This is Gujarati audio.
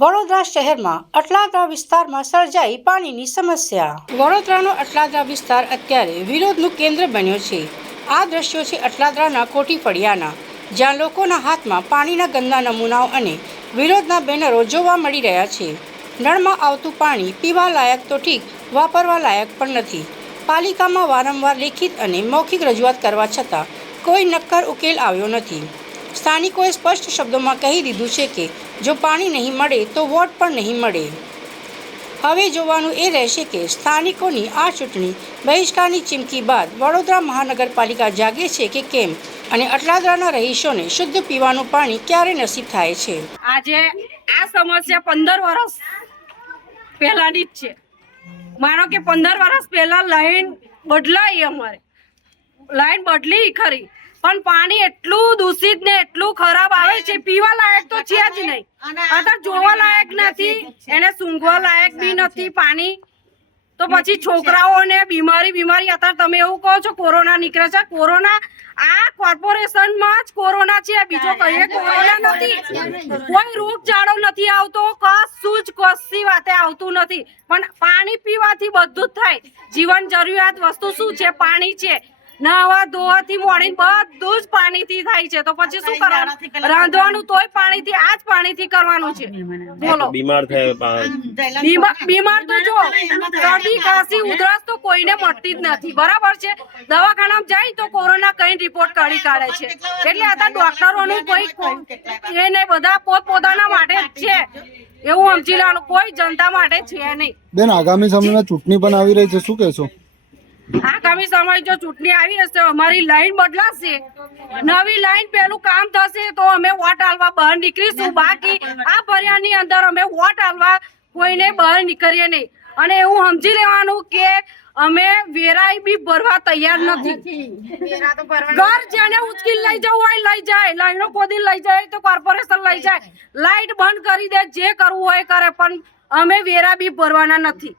વડોદરા શહેરમાં અટલાદરા વિસ્તારમાં સર્જાઈ પાણીની સમસ્યા। વડોદરાનો અટલાદરા વિસ્તાર અત્યારે વિરોધનું કેન્દ્ર બન્યો છે। આ દ્રશ્યો છે અટલાદરાના કોઠી ફળિયાના, જ્યાં લોકોના હાથમાં પાણીના ગંદા નમૂનાઓ અને વિરોધના બેનરો જોવા મળી રહ્યા છે। નળમાં આવતું પાણી પીવા લાયક તો ઠીક, વાપરવા લાયક પણ નથી। પાલિકામાં વારંવાર લેખિત અને મૌખિક રજૂઆત કરવા છતાં કોઈ નક્કર ઉકેલ આવ્યો નથી। સ્થાનિકોએ સ્પષ્ટ શબ્દોમાં કહી દીધું છે કે જો પાણી નહીં મળે તો વોટ પણ નહીં મળે। હવે જોવાનું એ રહેશે કે સ્થાનિકોની આ ચૂંટણી બહિષ્કારની ચીમકી બાદ વડોદરા મહાનગરપાલિકા જાગે છે કે કેમ, અને અટલાદરાના રહીશોને શુદ્ધ પીવાનું પાણી ક્યારે નસીબ થાય છે। આજે આ સમસ્યા 15 વર્ષ પહેલાની જ છે। માનો કે 15 વર્ષ પહેલા લાઈન બદલાઈ, અમારે લાઈન બદલી ખરી, પણ પાણી એટલું દૂષિત ને એટલું ખરાબ આવે છે, પીવા લાયક તો છે જ નહીં, અત્યારે જોવા લાયક નથી, એને સૂંઘવા લાયક બી નથી પાણી। તો પછી છોકરાઓને બીમારી અત્યારે તમે એવું કહો છો કોરોના નીકળે છે, કોરોના આ કોર્પોરેશનમાં જ કોરોના છે, બીજો કઈ કોરોના નથી। કોઈ રોગચાળો નથી આવતો, કશું જ કશી વાતે આવતું નથી, પણ પાણી પીવાથી બધું જ થાય। જીવન જરૂરિયાત વસ્તુ શું છે? પાણી છે। નાવા ધોવાથી મોડીને બધું જ પાણીથી થાય છે, તો પછી શું કરવાનું? રાંધવાનું તોય પાણીથી, આ જ પાણીથી કરવાનું છે। બોલો, બીમાર તો જો શરદી ખાંસી ઉધરસ તો કોઈને મળતી જ નથી, બરાબર છે। દવાખાનામાં જાય તો કોરોના કઈ રિપોર્ટ કાઢી કાઢે છે, એટલે અત્યારે ડોક્ટરોનું કોઈ એ નહીં, બધા પોતપોતાના માટે જ છે, એવું સમજી લેવાનું, કોઈ જનતા માટે છે નહીં। બેન, આગામી સમયમાં ચૂંટણી પણ આવી રહી છે, શું કહેશો? આગામી સમય જો ચૂંટણી આવી હશે, અમારી લાઈન બદલાશે, નવી લાઈન પેલું કામ થશે તો અમે વોટ આલવા બહાર નીકળીશું, બાકી આ ફરિયાની અંદર અમે વોટ આલવા કોઈને બહાર નીકળીએ નહીં। અને એવું સમજી લેવાનું કે અમે વેરાઈ બી ભરવા તૈયાર નથી। ઘર જેને ઉચકી લઈ જવું હોય લઈ જાય, લાઈનો ખોદી લઈ જાય તો કોર્પોરેશન લઈ જાય, લાઈટ બંધ કરી દે, જે કરવું હોય કરે, પણ અમે વેરા બી ભરવાના નથી।